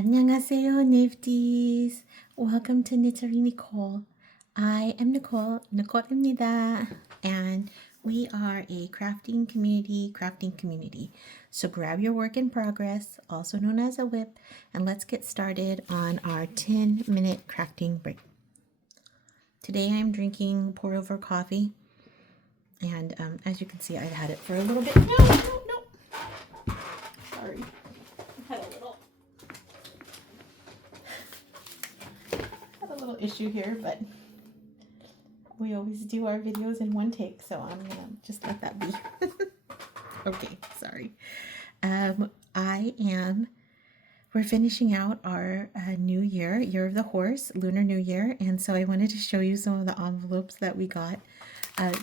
안녕하세요, Nifties. Welcome to Knittery Nicole. I am Nicole입니다, and we are a crafting community. So grab your work in progress, also known as a whip, and let's get started on our 10-minute crafting break. Today I'm drinking pour-over coffee, and as you can see, I've had it for a little bit. No. Sorry. Had a little issue here, but we always do our videos in one take, so I'm gonna just let that be. Okay, sorry. We're finishing out our new year of the horse, Lunar New Year, and so I wanted to show you some of the envelopes that we got.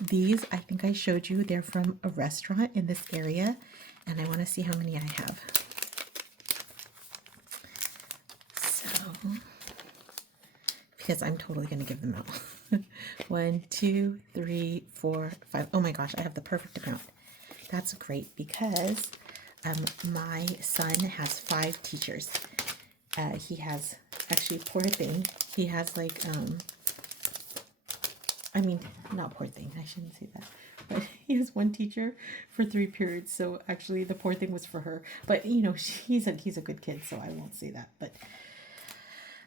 These, I think I showed you, they're from a restaurant in this area, and I want to see how many I have. So, because I'm totally going to give them out. 1, 2, 3, 4, 5. Oh my gosh, I have the perfect amount. That's great because my son has 5 teachers. He has, actually, poor thing, he has like, not poor thing, I shouldn't say that, but he has 1 teacher for 3 periods, so actually the poor thing was for her, but you know, he's a good kid, so I won't say that, but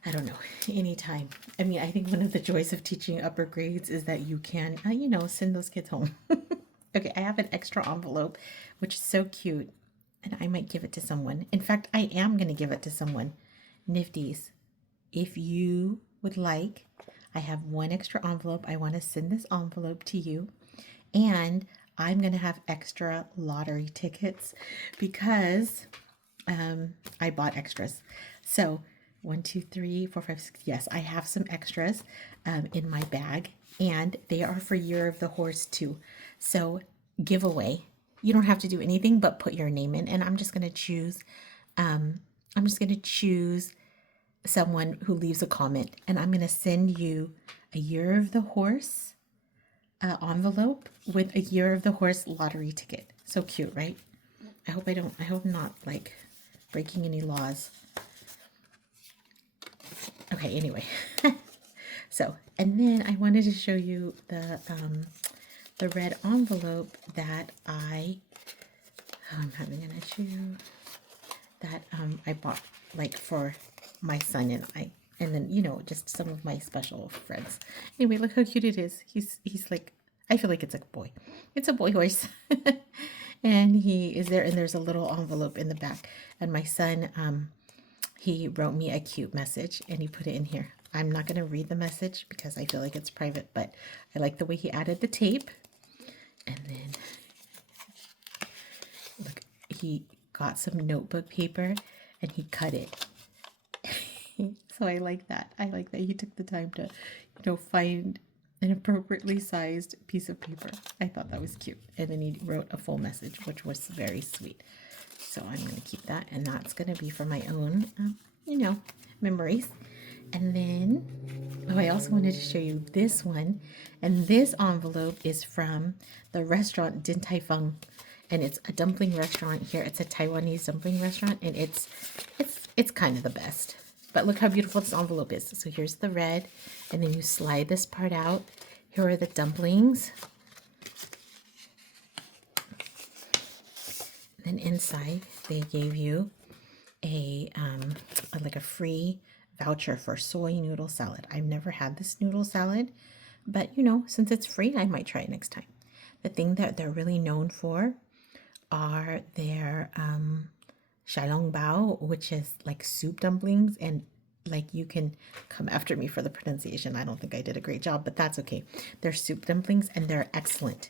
I don't know, anytime. I mean, I think one of the joys of teaching upper grades is that you can, send those kids home. Okay, I have an extra envelope, which is so cute, and I might give it to someone. In fact, I am going to give it to someone. Nifties, if you would like, I have 1 extra envelope. I want to send this envelope to you, and I'm going to have extra lottery tickets because I bought extras. So 1, 2, 3, 4, 5, 6. Yes, I have some extras in my bag, and they are for Year of the Horse too. So giveaway. You don't have to do anything but put your name in, and I'm just gonna choose. Someone who leaves a comment, and I'm gonna send you a Year of the Horse envelope with a Year of the Horse lottery ticket. So cute, right? I hope I'm not like breaking any laws. Okay, anyway. So, and then I wanted to show you the red envelope that I'm having an issue, that I bought like for my son and I, and then, just some of my special friends. Anyway, look how cute it is. He's like, I feel like it's a boy. It's a boy horse. And he is there, and there's a little envelope in the back. And my son, he wrote me a cute message and he put it in here. I'm not going to read the message because I feel like it's private, but I like the way he added the tape. And then, look, he got some notebook paper and he cut it. So I like that. I like that he took the time to, find an appropriately sized piece of paper. I thought that was cute. And then he wrote a full message, which was very sweet. So I'm going to keep that, and that's going to be for my own, memories. And then, I also wanted to show you this one, and this envelope is from the restaurant Din Tai Fung, and it's a dumpling restaurant here. It's a Taiwanese dumpling restaurant, and it's kind of the best. But look how beautiful this envelope is. So here's the red, and then you slide this part out. Here are the dumplings. Then inside, they gave you a free voucher for soy noodle salad. I've never had this noodle salad, but since it's free, I might try it next time. The thing that they're really known for are their xiaolong bao, which is like soup dumplings, and like, you can come after me for the pronunciation. I don't think I did a great job, but that's okay. They're soup dumplings and they're excellent.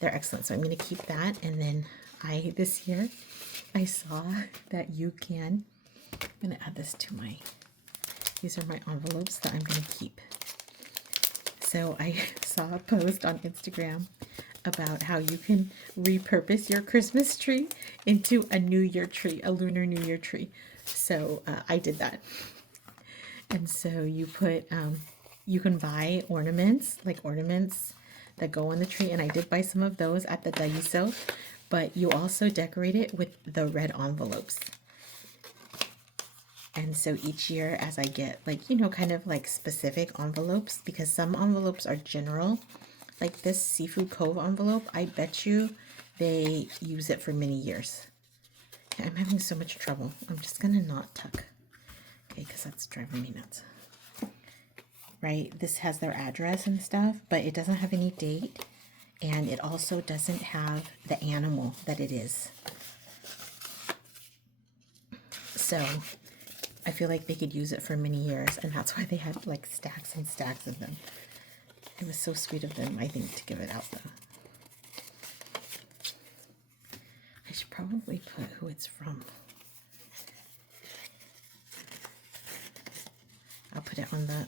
They're excellent. So I'm going to keep that, and then this year I saw that you can, I'm going to add this to these are my envelopes that I'm going to keep. So I saw a post on Instagram about how you can repurpose your Christmas tree into a New Year tree, a Lunar New Year tree. So I did that. And so you put, you can buy ornaments that go on the tree, and I did buy some of those at the Daiso, but you also decorate it with the red envelopes. And so each year as I get like, you know, kind of like specific envelopes, because some envelopes are general, like this Seafood Cove envelope, I bet you they use it for many years. I'm having so much trouble. I'm just gonna not tuck. Okay, because that's driving me nuts. Right, this has their address and stuff, but it doesn't have any date. And it also doesn't have the animal that it is. So I feel like they could use it for many years, and that's why they had like stacks and stacks of them. It was so sweet of them, I think, to give it out though. I should probably put who it's from. I'll put it on the,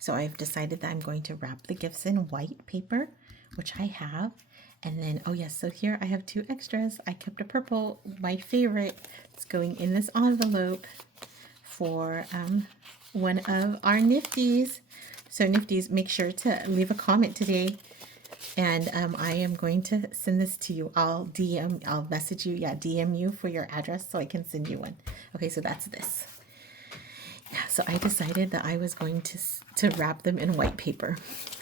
so I've decided that I'm going to wrap the gifts in white paper, which I have. And then, oh yes, so here I have 2 extras. I kept a purple, my favorite. It's going in this envelope for one of our Nifties. So Nifties, make sure to leave a comment today. And I am going to send this to you. I'll message you, DM you for your address so I can send you one. Okay, so that's this. Yeah, so I decided that I was going to wrap them in white paper.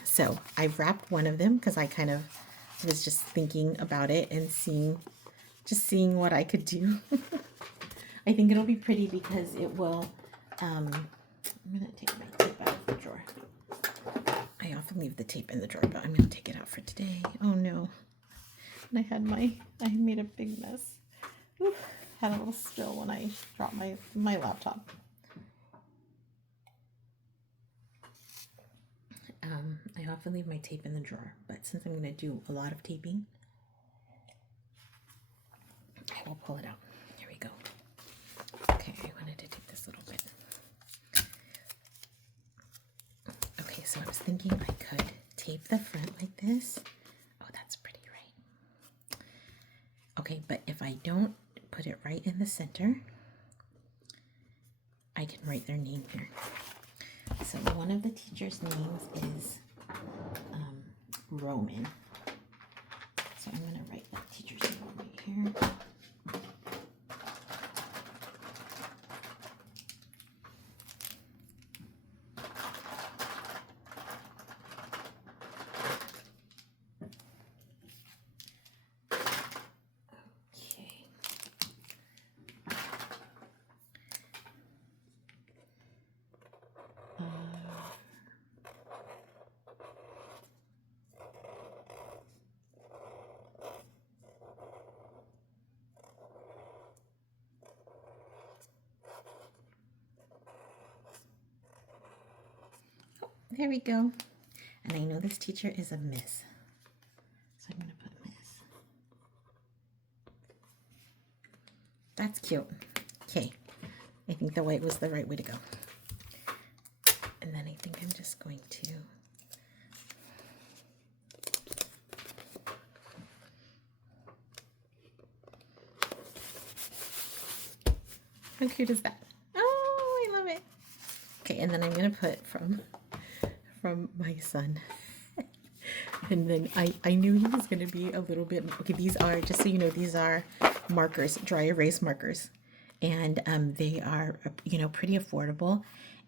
So I wrapped one of them because I kind of was just thinking about it and seeing what I could do. I think it'll be pretty because it will, I'm going to take my tape out of the drawer. I often leave the tape in the drawer, but I'm going to take it out for today. Oh no. And I made a big mess. Oof, had a little spill when I dropped my laptop. I often leave my tape in the drawer, but since I'm going to do a lot of taping, I will pull it out. Here we go. Okay, I wanted to take this little bit. Okay, so I was thinking I could tape the front like this. Oh, that's pretty, right? Okay, but if I don't put it right in the center, I can write their name here. So one of the teachers' names is Roman. So I'm going to write that teacher's name right here. There we go. And I know this teacher is a miss. So I'm going to put miss. That's cute. Okay. I think the white was the right way to go. And then I think I'm just going to how cute is that? Oh, I love it. Okay, and then I'm going to put from my son. And then I knew he was going to be a little bit, okay, these are, just so you know, these are markers, dry erase markers. And they are, you know, pretty affordable.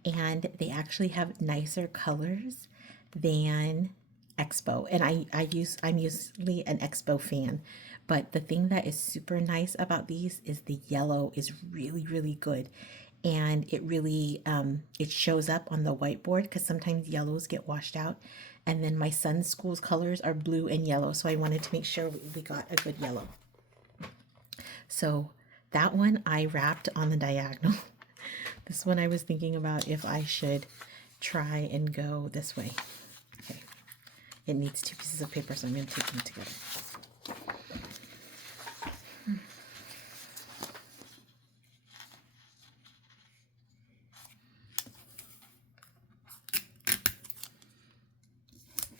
And they actually have nicer colors than Expo. And I'm usually an Expo fan. But the thing that is super nice about these is the yellow is really, really good. And it really, it shows up on the whiteboard because sometimes yellows get washed out. And then my son's school's colors are blue and yellow. So I wanted to make sure we got a good yellow. So that one I wrapped on the diagonal. This one I was thinking about if I should try and go this way. Okay. It needs 2 pieces of paper, so I'm going to take them together.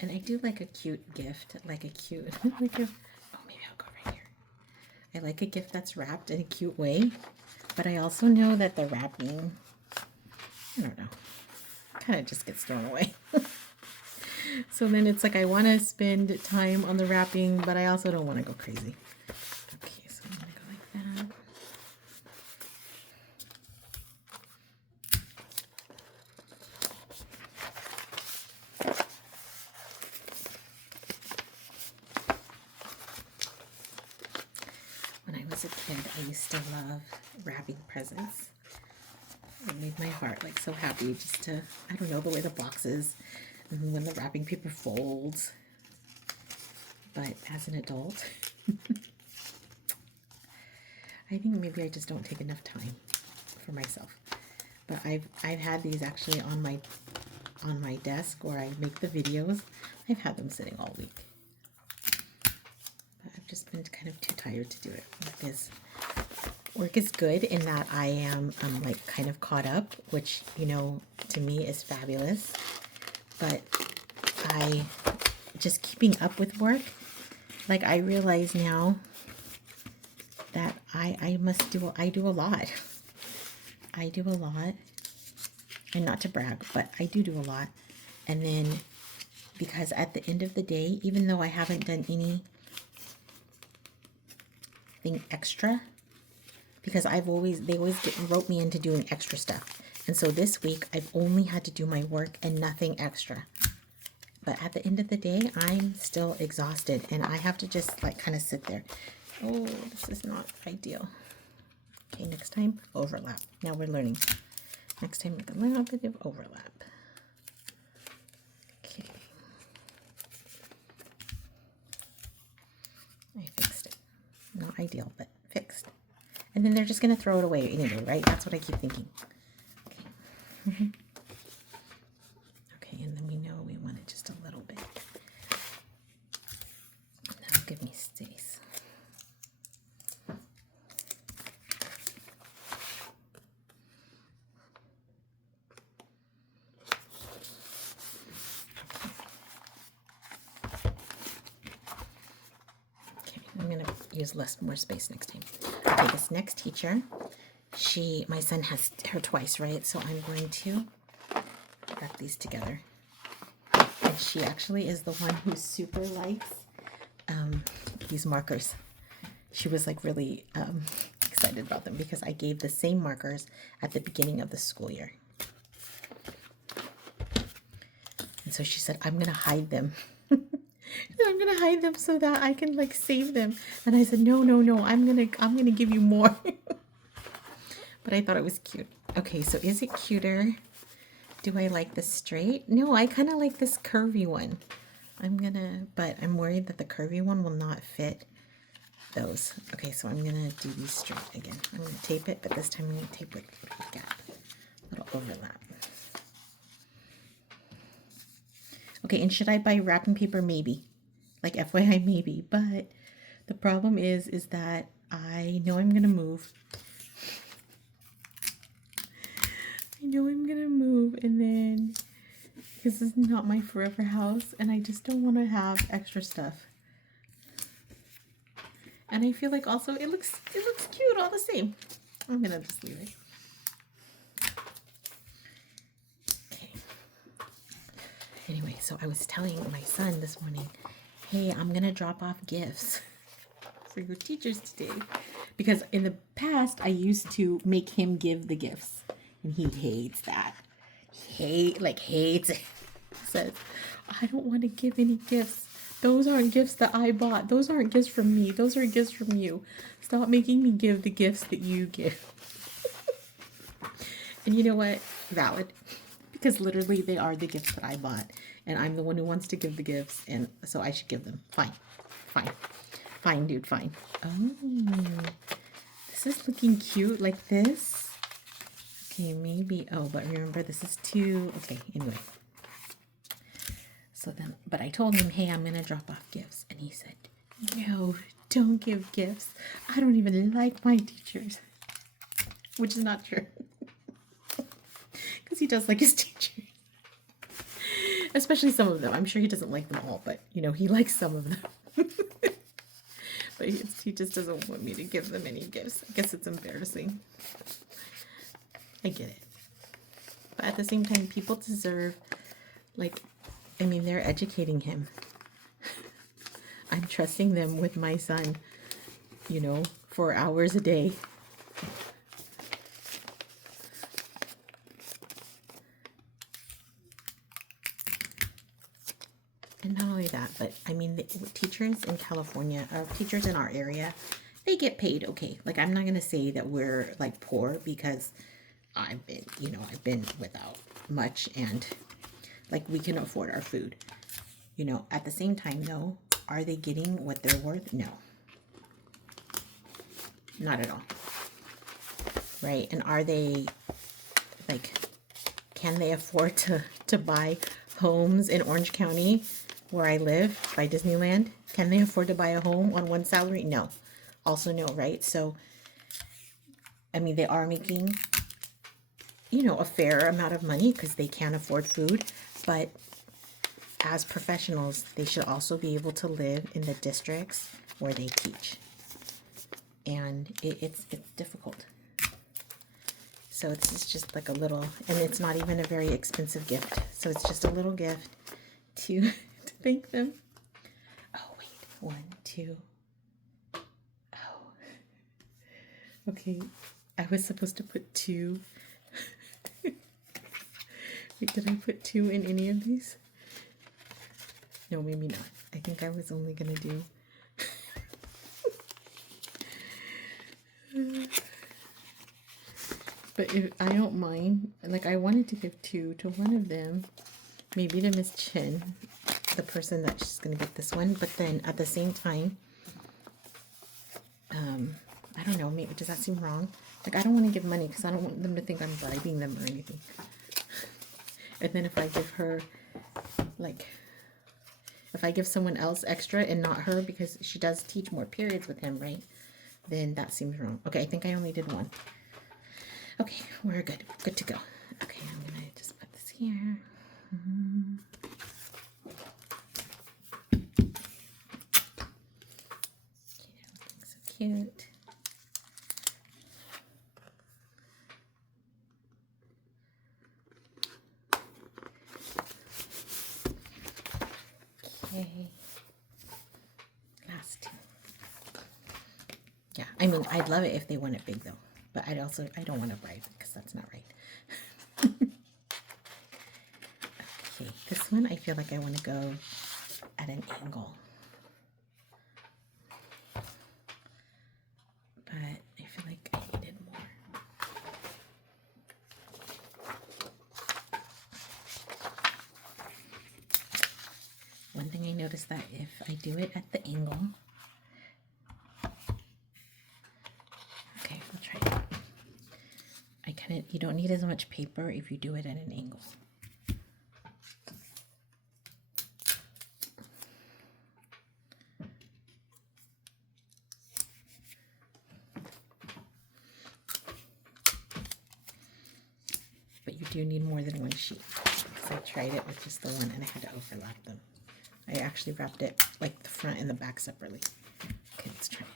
And I do like a cute gift, like a cute, like a, oh, maybe I'll go right here. I like a gift that's wrapped in a cute way, but I also know that the wrapping, I don't know, kind of just gets thrown away. So then it's like I want to spend time on the wrapping, but I also don't want to go crazy. Okay, so I'm going to go like that. was a kid, I used to love wrapping presents. It made my heart like so happy just to, I don't know, the way the boxes and when the wrapping paper folds. But as an adult, I think maybe I just don't take enough time for myself. But I've had these actually on my desk where I make the videos. I've had them sitting all week. But I've just been kind of too tired to do it. Work is good in that I am like kind of caught up, which, you know, to me is fabulous. But I just keeping up with work, like I realize now that I do a lot. I do a lot, and not to brag, but I do a lot. And then because at the end of the day, even though I haven't done anything extra, because they always wrote me into doing extra stuff. And so this week I've only had to do my work and nothing extra. But at the end of the day, I'm still exhausted and I have to just like kind of sit there. Oh, this is not ideal. Okay, next time, overlap. Now we're learning. Next time, make a little bit of overlap. Okay. I fixed it. Not ideal, but fixed. And then they're just going to throw it away anyway, right? That's what I keep thinking. Okay. Okay, and then we know we want it just a little bit. That'll give me space. I'm going to use more space next time. Okay, this next teacher, my son has her twice, right? So I'm going to wrap these together. And she actually is the one who super likes these markers. She was like really excited about them because I gave the same markers at the beginning of the school year. And so she said, I'm going to hide them. I'm gonna hide them so that I can like save them. And I said, no, I'm gonna give you more. But I thought it was cute. Okay, so is it cuter? Do I like the straight? No, I kind of like this curvy one. But I'm worried that the curvy one will not fit those. Okay, so I'm gonna do these straight again. I'm gonna tape it, but this time I'm gonna tape it with a gap, a little overlap. Okay, and should I buy wrapping paper? Maybe. Like FYI, maybe. But the problem is that I know I'm going to move. I know I'm going to move, and then, because this is not my forever house, and I just don't want to have extra stuff. And I feel like also it looks cute all the same. I'm going to just leave it. Anyway, so I was telling my son this morning, hey, I'm going to drop off gifts for your teachers today. Because in the past, I used to make him give the gifts. And he hates that. Hates it. He says, I don't want to give any gifts. Those aren't gifts that I bought. Those aren't gifts from me. Those are gifts from you. Stop making me give the gifts that you give. And you know what? Valid. Because literally they are the gifts that I bought. And I'm the one who wants to give the gifts. And so I should give them. Fine. Fine, dude, fine. Oh, this is looking cute like this. Okay, maybe. Oh, but remember this is too. Okay, anyway. So then, but I told him, hey, I'm going to drop off gifts. And he said, no, don't give gifts. I don't even like my teachers. Which is not true. Because he does like his teachers. Especially some of them. I'm sure he doesn't like them all, but, you know, he likes some of them. But he just doesn't want me to give them any gifts. I guess it's embarrassing. I get it. But at the same time, people deserve, like, I mean, they're educating him. I'm trusting them with my son, you know, for hours a day. And not only that, but I mean, the teachers in California, teachers in our area they get paid okay. Like, I'm not gonna say that we're like poor, because I've been, I've been without much, and like, we can afford our food. At the same time though, are they getting what they're worth? No. Not at all. Right? And are they, like, can they afford to buy homes in Orange County, where I live, by Disneyland? Can they afford to buy a home on one salary? No. Also no, right? So, I mean, they are making, a fair amount of money because they can afford food, but as professionals, they should also be able to live in the districts where they teach. And it's difficult. So it's just like a little, and it's not even a very expensive gift. So it's just a little gift to thank them. Oh, wait, 1, 2. Oh, okay. I was supposed to put 2. Wait, did I put 2 in any of these? No, maybe not. I think I was only gonna do. But if I don't mind, like, I wanted to give 2 to one of them, maybe to Miss Chin, the person that's just gonna get this one. But then at the same time, I don't know, maybe, does that seem wrong? Like, I don't want to give money because I don't want them to think I'm bribing them or anything. And then if I give her, like, if I give someone else extra and not her, because she does teach more periods with him, right? Then that seems wrong. Okay, I think I only did 1. Okay, we're good. Good to go. Okay, I'm gonna just put this here. Looking so cute. Okay. Last 2. Yeah, I mean, I'd love it if they want it big though, but I don't want to bribe, because that's not right. Okay, this one I feel like I want to go at an angle, but I feel like I needed more. One thing I noticed, that if I do it at the angle, okay, we'll try it. You don't need as much paper if you do it at an angle. But you do need more than 1 sheet, because I tried it with just the one and I had to overlap them. I actually wrapped it like the front and the back separately. Okay, let's try it.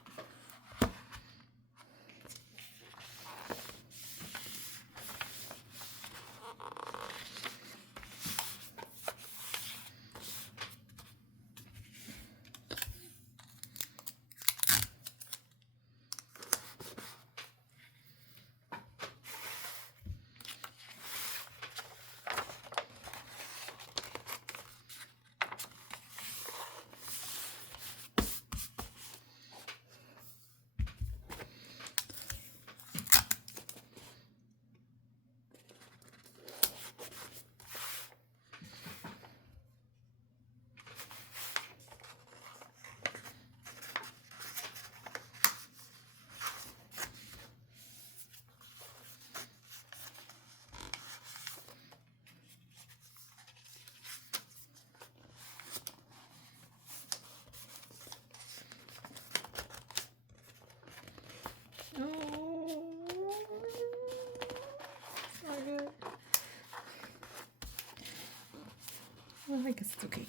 Well, I guess it's okay.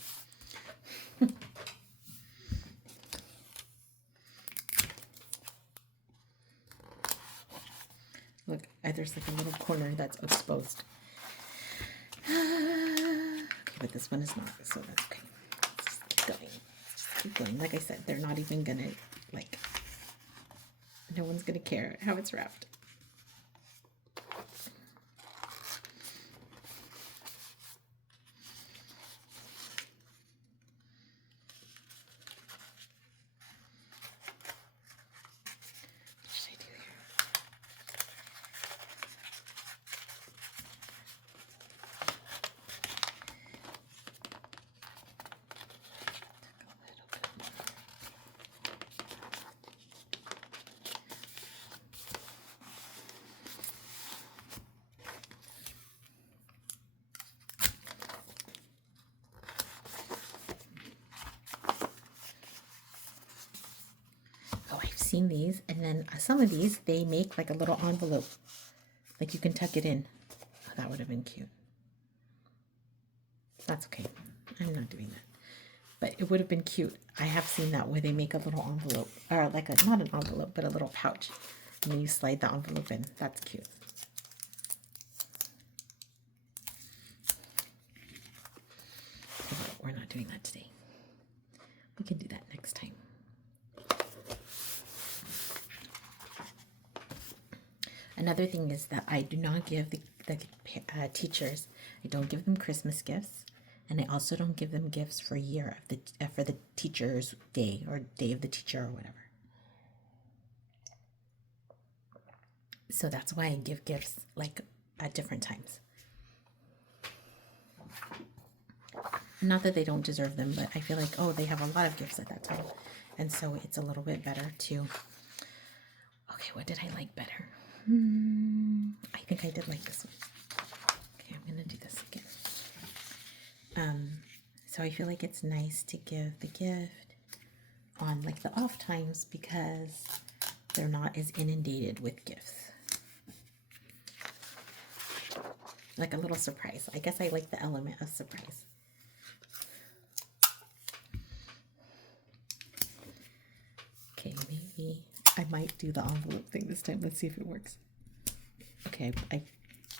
Look, there's like a little corner that's exposed. Okay, but this one is not, so that's okay. Let's just keep going. Just keep going. Like I said, they're not even gonna, like, no one's gonna care how it's wrapped. seen these, and then some of these, they make like a little envelope. Like you can tuck it in. Oh, that would have been cute. That's okay. I'm not doing that. But it would have been cute. I have seen that where they make a little envelope, or like a, not an envelope, but a little pouch. And then you slide the envelope in. That's cute. But we're not doing that today. We can do that next time. Another thing is that I do not give the teachers, I don't give them Christmas gifts. And I also don't give them gifts for for the teacher's day or day of the teacher or whatever. So that's why I give gifts like at different times. Not that they don't deserve them, but I feel like, oh, they have a lot of gifts at that time. And so it's a little bit better to, okay, what did I like better? I think I did like this one. Okay, I'm going to do this again. So I feel like it's nice to give the gift on like the off times because they're not as inundated with gifts. Like a little surprise. I guess I like the element of surprise. Okay, maybe I might do the envelope thing this time. Let's see if it works. Okay, I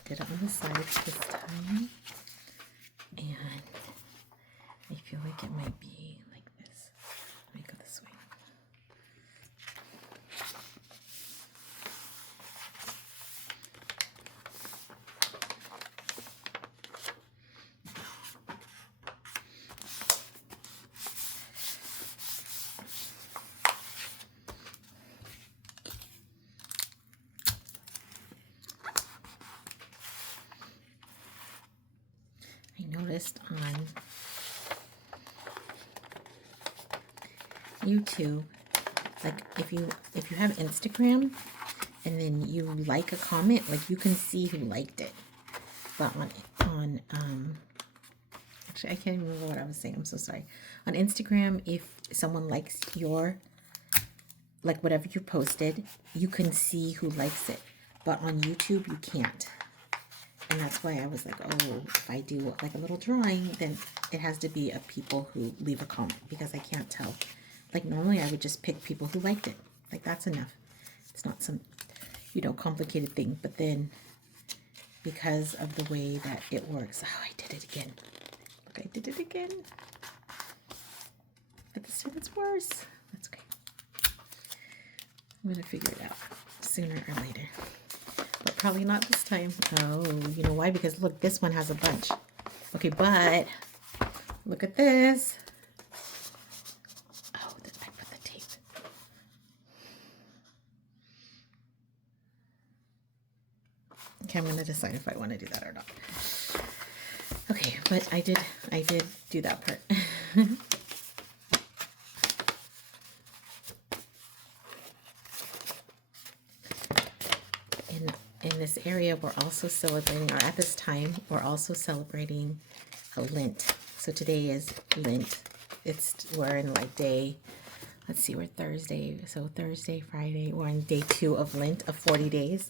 did it on the sides this time. And I feel like it might be like this. Let me go this way. I noticed on YouTube, like if you have Instagram and then you like a comment, like you can see who liked it. But on actually I can't even remember what I was saying. I'm so sorry. On Instagram, if someone likes your, like whatever you posted, you can see who likes it. But on YouTube, you can't. And that's why I was like, oh, if I do like a little drawing, then it has to be of people who leave a comment because I can't tell. Like normally I would just pick people who liked it. Like that's enough. It's not some, complicated thing. But then because of the way that it works, oh, I did it again. Look, I did it again. But this time it's worse. That's okay. I'm going to figure it out sooner or later. But probably not this time. Oh, you know why? Because look, this one has a bunch. Okay, but look at this. Oh, I put the tape. Okay, I'm going to decide if I want to do that or not. Okay, but I did do that part. In this area, we're also celebrating, or at this time, we're also celebrating a Lent. So today is Lent. We're in like day, let's see, we're Thursday. So Thursday, Friday, we're on day 2 of Lent of 40 days.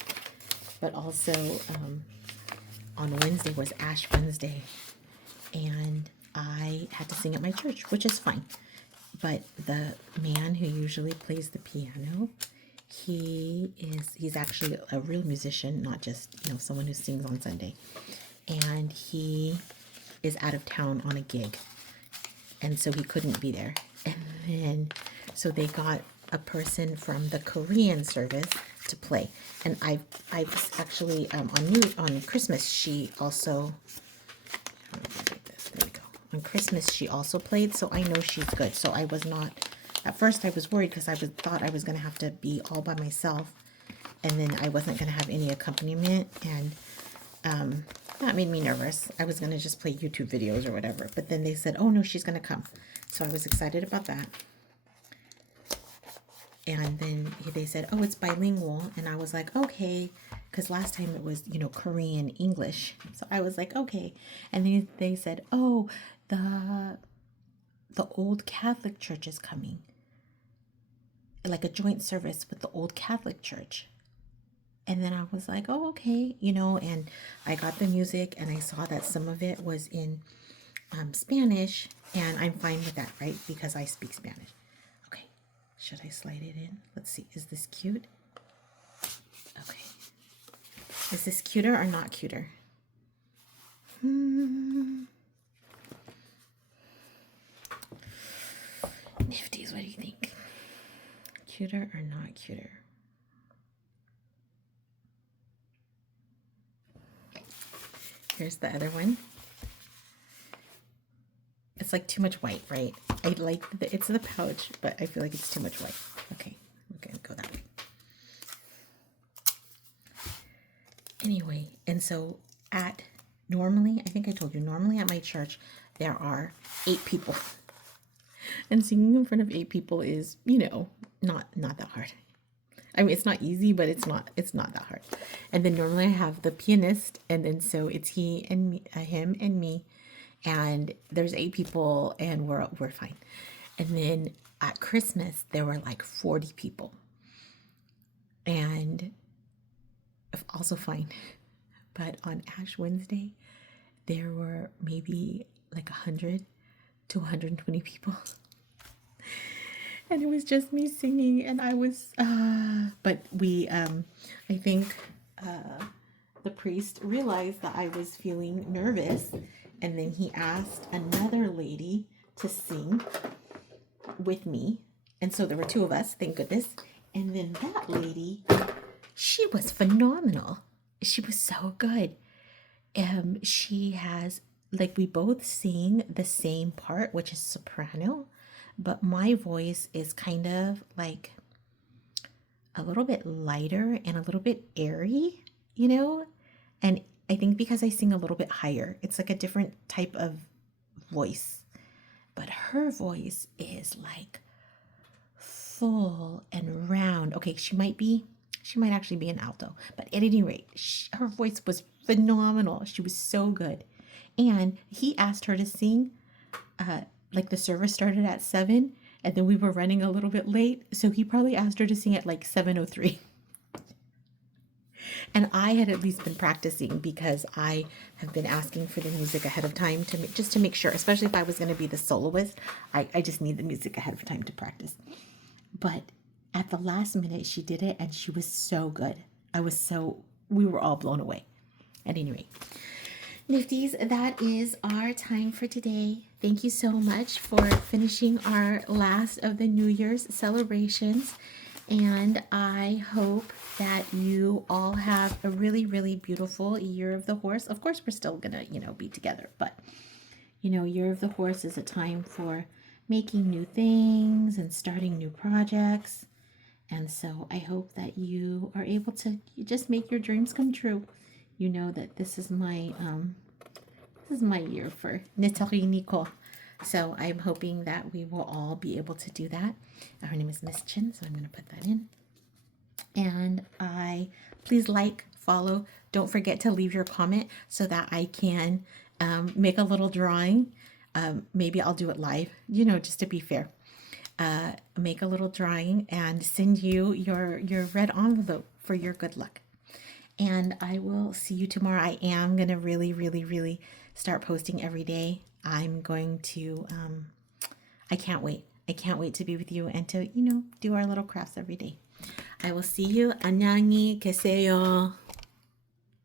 But also on Wednesday was Ash Wednesday. And I had to sing at my church, which is fine. But the man who usually plays the piano, he's actually a real musician, not just, someone who sings on Sunday. And he is out of town on a gig. And so he couldn't be there. And then, so they got a person from the Korean service to play. And I was actually, on Christmas, she also, there we go. On Christmas, she also played, so I know she's good. So I was not, at first I was worried because I thought I was going to have to be all by myself. And then I wasn't going to have any accompaniment. And that made me nervous. I was going to just play YouTube videos or whatever. But then they said, oh no, she's going to come. So I was excited about that. And then they said, oh, it's bilingual. And I was like, okay. Because last time it was, Korean, English. So I was like, okay. And then they said, oh, the old Catholic church is coming. like a joint service with the old Catholic church. And then I was like, oh, okay, you know, and I got the music and I saw that some of it was in Spanish, and I'm fine with that, right? Because I speak Spanish. Okay, should I slide it in? Let's see, is this cute? Okay. Is this cuter or not cuter? Nifties, what do you think? Cuter or not cuter? Here's the other one. It's like too much white, right? I like it's the pouch, but I feel like it's too much white. Okay, we're gonna go that way. Anyway, and so normally, I think I told you, normally at my church, there are 8 people. And singing in front of 8 people is, you know, not that hard. I mean, it's not easy, but it's not that hard. And then normally I have the pianist, and then so it's he and me, him and me, and there's 8 people, and we're fine. And then at Christmas there were like 40 people, and also fine. But on Ash Wednesday there were maybe like 100 to 120 people. And it was just me singing, and I was, but we, I think the priest realized that I was feeling nervous, and then he asked another lady to sing with me. And so there were 2 of us, thank goodness. And then that lady, she was phenomenal. She was so good. She has, like, we both sing the same part, which is soprano. But my voice is kind of like a little bit lighter and a little bit airy, you know? And I think because I sing a little bit higher, it's like a different type of voice. But her voice is like full and round. Okay, she might actually be an alto. But at any rate, her voice was phenomenal. She was so good. And he asked her to sing like the service started at 7, and then we were running a little bit late, so he probably asked her to sing at like 7:03. And I had at least been practicing, because I have been asking for the music ahead of time just to make sure, especially if I was going to be the soloist. I just need the music ahead of time to practice. But at the last minute she did it, and she was so good. We were all blown away. At any rate, Nifties, that is our time for today. Thank you so much for finishing our last of the New Year's celebrations. And I hope that you all have a really, really beautiful Year of the Horse. Of course, we're still going to, be together. But, Year of the Horse is a time for making new things and starting new projects. And so I hope that you are able to just make your dreams come true. You know that this is my year for Nathalie Nicole. So I'm hoping that we will all be able to do that. Her name is Miss Chin, so I'm going to put that in. And please like, follow. Don't forget to leave your comment so that I can make a little drawing. Maybe I'll do it live, just to be fair. Make a little drawing and send you your red envelope for your good luck. And I will see you tomorrow. I am going to really, really, really start posting every day. I'm going to, I can't wait. I can't wait to be with you and to, do our little crafts every day. I will see you. 안녕히 계세요.